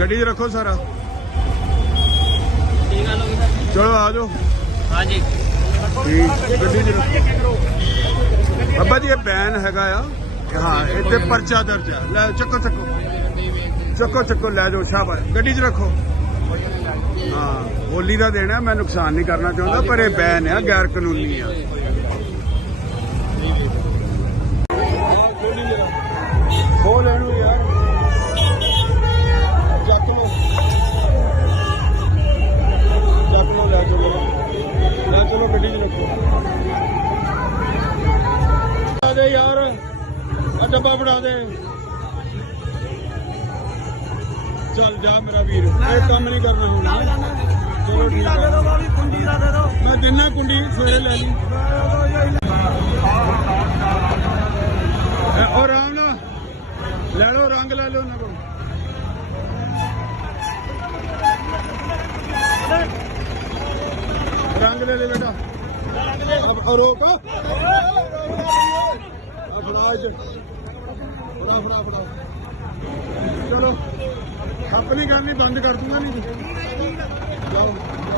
ਗੱਡੀ 'ਚ ਰੱਖੋ ਸਾਰਾ। ਕੀ ਗੱਲ ਹੋ ਗਈ ਸਰ? ਚਲੋ ਆ ਜਾਓ। ਹਾਂਜੀ। ਠੀਕ ਗੱਡੀ 'ਚ ਰੱਖੋ। ਅੱਬਾ ਜੀ ਇਹ ਬੈਨ ਹੈਗਾ ਆ। ਹਾਂ ਇੱਥੇ ਪਰਚਾ ਦਰਜ ਹੈ ਲੈ ਚੱਕੋ ਚੱਕੋ। ਚੱਕੋ ਚੱਕੋ ਲੈ ਜਾਓ ਸ਼ਾਬਾਸ਼। ਗੱਡੀ 'ਚ ਰੱਖੋ। ਹਾਂ ਹੋਲੀ ਦਾ ਦੇਣਾ ਮੈਂ ਨੁਕਸਾਨ ਨਹੀਂ ਕਰਨਾ ਚਾਹੁੰਦਾ ਪਰ ਇਹ ਬੈਨ ਆ ਗੈਰ ਕਾਨੂੰਨੀ ਆ। ਦੇ ਯਾਰ। ਆ ਡੱਬਾ ਫੜਾ ਦੇ। ਚੱਲ ਜਾ ਮੇਰਾ ਵੀਰ। ਇਹ ਕੰਮ ਨਹੀਂ ਕਰਨਾ ਹੁੰਦਾ ਚਲੋ ਠੀਕ ਆ। ਕੁੰਡੀ ਦਾ ਦੇ ਦੋ ਮੈਂ ਦਿਨਾ ਕੁੰਡੀ ਸਵੇਰੇ ਲੈ ਲਈ। ਇਹ ਉਹ ਨਾਲ ਲੈ ਲਓ ਰੰਗ ਲੈ ਲਓ ਉਹਨਾਂ ਕੋਲ। ਰੰਗ ਲੈ ਲੈ ਬੇਟਾ। ਰੋਕ। ਆ ਫੜਾ ਫੜਾ ਫੜਾ। ਚਲੋ ਆਪਣੀ ਗੱਲ ਨਹੀਂ ਬੰਦ ਕਰ ਦੂੰਗਾ ਨਹੀਂ। ਜਾਓ ਜਾਓ